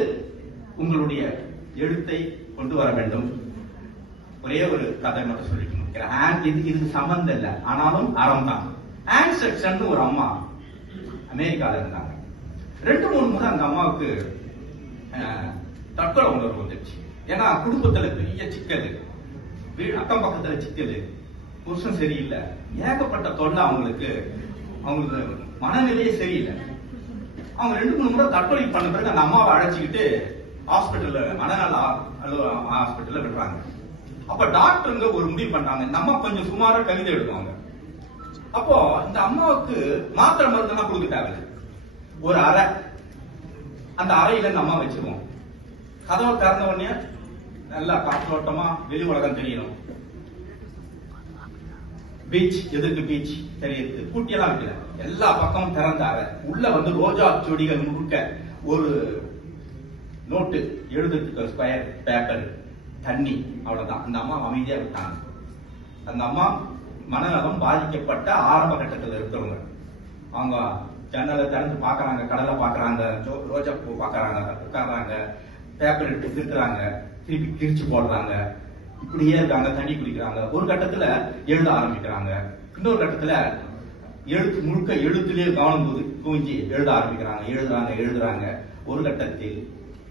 உங்களுடைய எழுத்தை கொண்டு வர வேண்டும். ஒரே ஒரு கதை மட்டும் சொல்லிட்டு இது சம்பந்தம் இல்லை, ஆனாலும் அறம் தான். ஆன் செக்ஷன் ஒரு அம்மா அமெரிக்கால இருந்தாங்க. 2-3 முறை அந்த அம்மாவுக்கு தற்கொலை உணர்வு வந்துருச்சு. ஏன்னா குடும்பத்துல பெரிய சிக்கல், அக்கம் பக்கத்துல சிக்கல், புருஷன் சரியில்லை, ஏகப்பட்ட தொல்லை. அவங்களுக்கு மனநிலையே சரியில்லை. அவங்க 2-3 முறை தற்கொலை பண்ண பிறகு அந்த அம்மாவை அழைச்சிக்கிட்டு ஹாஸ்பிட்டல்ல, மனநல ஹாஸ்பிட்டல்ல விடுறாங்க. அப்ப டாக்டருங்க ஒரு முடிவு பண்றாங்க, இந்த அம்மா கொஞ்சம் சுமாரா கவிதை எழுதுவாங்க. அப்போ இந்த அம்மாவுக்கு மாத்திரை மருந்தெல்லாம் கொடுக்க தேவையில்லை. ஒரு அறை, அந்த அறையில இந்த அம்மா வச்சிருவோம். கதவை திறந்த உடனே நல்லா காற்றோட்டமா வெளி உலகம் தெரியணும். பீச், எதிர்க்கு பீச் தெரியுது. கூட்டியெல்லாம் வைக்கல, எல்லா பக்கமும் திறந்த அறை. உள்ள ரோஜா செடிகள் முழுக்க ஒரு நோட்டு எழுதுறதுக்கு ஸ்கொயர் பேப்பர், தண்ணி, அவ்வளவுதான். அந்த அம்மா அமைதியா விட்டாங்க. அந்த அம்மா மனநலம் பாதிக்கப்பட்ட ஆரம்ப கட்டத்தில் இருக்கிறவங்க. அவங்க ஜன்னலை திறந்து பாக்குறாங்க, கடலை பாக்குறாங்க, ரோஜா பூ பாக்குறாங்க, உட்கார்றாங்க, பேப்பர் எடுத்து திருத்துறாங்க, திருப்பி கிரிச்சு போடுறாங்க, இப்படியே இருக்காங்க, தண்ணி குடிக்கிறாங்க. ஒரு கட்டத்துல எழுத ஆரம்பிக்கிறாங்க. இன்னொரு கட்டத்துல எழுத்து முழுக்க எழுத்துலயே கவனம் குவிஞ்சு எழுத ஆரம்பிக்கிறாங்க. எழுதுறாங்க. ஒரு கட்டத்தில்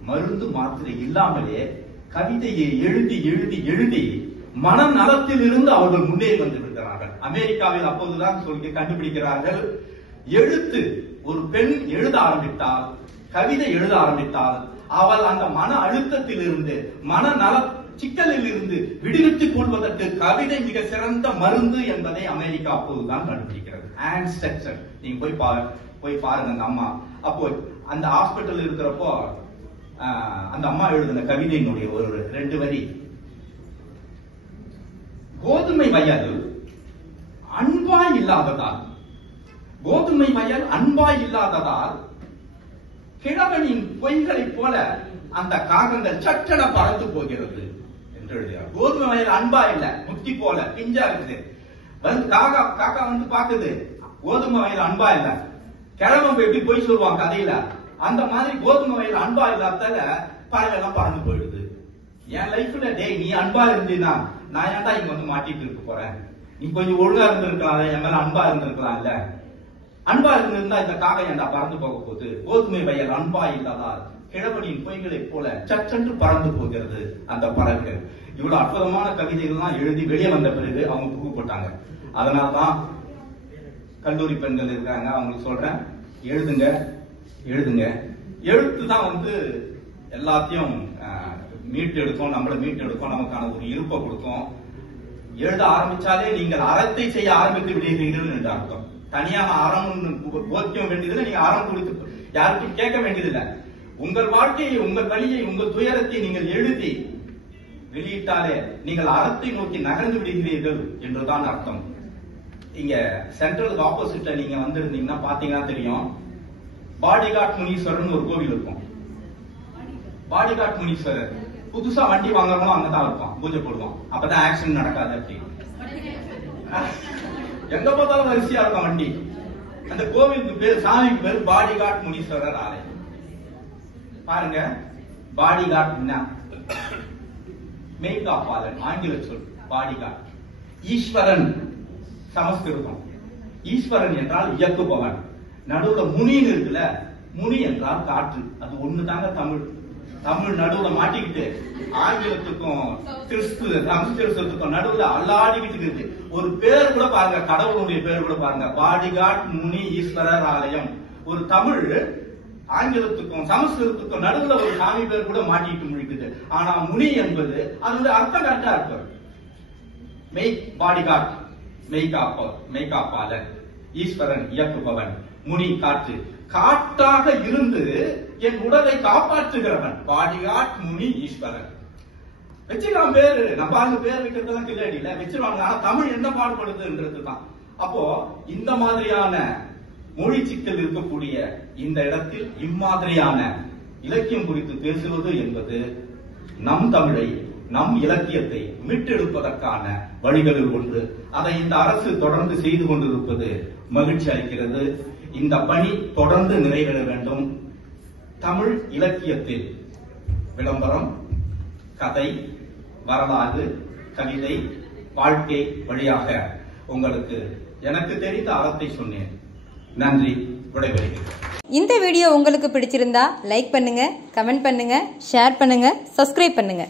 மருந்து மாத்திரை இல்லாமலே கவிதையை எழுதி எழுதி எழுதி மனநலத்தில் இருந்து அவர்கள் முன்னேறி வந்து விடுகிறார்கள். அமெரிக்காவில் அப்போதுதான் சொல்லி கண்டுபிடிக்கிறார்கள், எழுத்து ஒரு பெண் எழுத ஆரம்பித்தால், கவிதை எழுத ஆரம்பித்தால் அவள் அந்த மன அழுத்தத்தில் இருந்து மனநல சிக்கலில் இருந்து விடுவித்துக் கொள்வதற்கு கவிதை மிக சிறந்த மருந்து என்பதை அமெரிக்கா அப்போதுதான் கண்டுபிடிக்கிறது. நீங்க போய் பாருங்க அந்த அம்மா. அப்போ அந்த ஹாஸ்பிட்டல் இருக்கிறப்போ அந்த அம்மா எழுதின கவிதையினுடைய ஒரு 2 வரி, கோதுமை வயல் அன்பாய் இல்லாததால், கோதுமை வயல் அன்பாய் இல்லாததால் கிழவனின் பொய்களைப் போல அந்த காகங்கள் சட்டென பறந்து போகிறது என்று எழுதுகிறார். கோதுமை வயல் அன்பா இல்ல, முத்தி போல பிஞ்சா இருக்குது. வந்து காக்கா வந்து பாக்குது, கோதுமை வயல் அன்பா இல்ல. கிழவன் எப்படி போய் சொல்லுவான் கதையில, அந்த மாதிரி கோதுமை வயல் அன்பா இல்லாதால பறவை எல்லாம் பறந்து போயிடுது. என் லைஃப்ல டேய் நீ அன்பா இருந்தீன்னா நான் ஏன்டா இங்க வந்து மாட்டிட்டு இருக்க போறேன், நீ கொஞ்சம் ஒழுங்கா இருந்திருக்கலாம், என் மேல அன்பா இருந்திருக்கலாம் இல்ல, அன்பா இருந்திருந்தா இந்த காகை ஏன்டா பறந்து போக போகுது. கோதுமை வயல் அன்பா இல்லாதால் கிழவனின் பொய்களைப் போல சச்சென்று பறந்து போகிறது அந்த பறவைகள். இவ்வளவு அற்புதமான கவிதைகள்லாம் எழுதி வெளியே வந்த பிறகு அவங்க புக்கு போட்டாங்க. அதனால்தான் கல்லூரி பெண்கள் இருக்காங்க, அவங்களுக்கு சொல்றேன், எழுதுங்க எழுதுங்க. எழுத்து தான் வந்து எல்லாத்தையும் மீட்டு எடுக்கும், நம்மளை மீட்டு எடுக்கும், நமக்கான ஒரு இருப்பை கொடுக்கும். எழுத ஆரம்பிச்சாலே நீங்கள் அறத்தை செய்ய ஆரம்பித்து விடுகிறீர்கள் என்று அர்த்தம். தனியான அறம் போதிக்க வேண்டியதில்லை, நீங்க அறம் கொடுத்து யாருக்கும் கேட்க வேண்டியதில்லை. உங்கள் வாழ்க்கையை, உங்கள் வழியை, உங்கள் துயரத்தை நீங்கள் எழுதி வெளியிட்டாலே நீங்கள் அறத்தை நோக்கி நகர்ந்து விடுகிறீர்கள் என்றுதான் அர்த்தம். இங்க சென்ட்ரலுக்கு ஆப்போசிட்ல நீங்க வந்திருந்தீங்கன்னா பாத்தீங்கன்னா தெரியும், பாடிகாட் முனீஸ்வரர் ஒரு கோவில் இருக்கும். பாடிகாட் முனீஸ்வரர் புதுசா வண்டி வாங்குறவங்களும் அங்கதான் இருப்பான், பூஜை போடுவான், அப்பதான் ஆக்சிடென்ட் நடக்காது. அப்படி எங்க பார்த்தாலும் வரிசையா இருக்கும் வண்டி. அந்த கோவிலுக்கு பேர், சாமிக்கு பேர் பாடிகாட் முனீஸ்வரர் ஆலயம். பாருங்க, பாடிகாட் மெய்காப்பாளன் ஆங்கில சொல் பாடிகாட். ஈஸ்வரன் சமஸ்கிருதம். ஈஸ்வரன் என்றால் இயக்குபவன். நடுவுல முனின்னு இருக்குல்ல, முனி என்றால் காற்று. அது ஒண்ணுதாங்க தமிழ். தமிழ் நடுவுல மாட்டிக்கிட்டு ஆங்கிலத்துக்கும் சமஸ்கிருதத்துக்கும் நடுவுல அல்லாடிக்கிட்டு இருக்கு. ஒரு பேர் கூட பாருங்க, கடவுளுடைய பேர் கூட பாருங்க, பாடிகாட் முனி ஈஸ்வரர் ஆலயம். ஒரு தமிழ் ஆங்கிலத்துக்கும் சமஸ்கிருதத்துக்கும் நடுவுல ஒரு சாமி பேர் கூட மாட்டிட்டு முடிக்குது. ஆனா முனி என்பது அது வந்து அர்த்தம் கரெக்டா இருக்கு. பாடிகாட் மெய்காப்பாளன், ஈஸ்வரன் இயக்குபவன், முனி காற்று. காட்டாக இருந்து என் உடலை காப்பாற்றுகிறவன் பாடிகாட் முனி ஈஸ்வரன். வச்சுக்கலாம் பேரு, நம்ம ஆளுங்க பேர் வைக்கிறதெல்லாம் கில்லாடி இல்ல, வச்சிருவாங்க. ஆனா தமிழ் என்ன பாடுபடுதுன்றதுதான். அப்போ இந்த மாதிரியான மொழி சிக்கல் இருக்கக்கூடிய இந்த இடத்தில் இம்மாதிரியான இலக்கியம் குறித்து பேசுவது என்பது நம் தமிழை, நம் இலக்கியத்தை மீட்டெடுப்பதற்கான வழிகளில் ஒன்று. அதை இந்த அரசு தொடர்ந்து செய்து கொண்டிருப்பது மகிழ்ச்சி அளிக்கிறது. இந்த பணி தொடர்ந்து நிறைவேற வேண்டும். தமிழ் இலக்கியத்தில் விளம்பரம், கதை, வரலாறு, கவிதை, வாழ்க்கை வழியாக உங்களுக்கு எனக்கு தெரிந்த அறத்தை சொன்னேன். நன்றி, விடைபெறுகிறேன். இந்த வீடியோ உங்களுக்கு பிடிச்சிருந்தா லைக் பண்ணுங்க, கமெண்ட் பண்ணுங்க, ஷேர் பண்ணுங்க, சப்ஸ்கிரைப் பண்ணுங்க.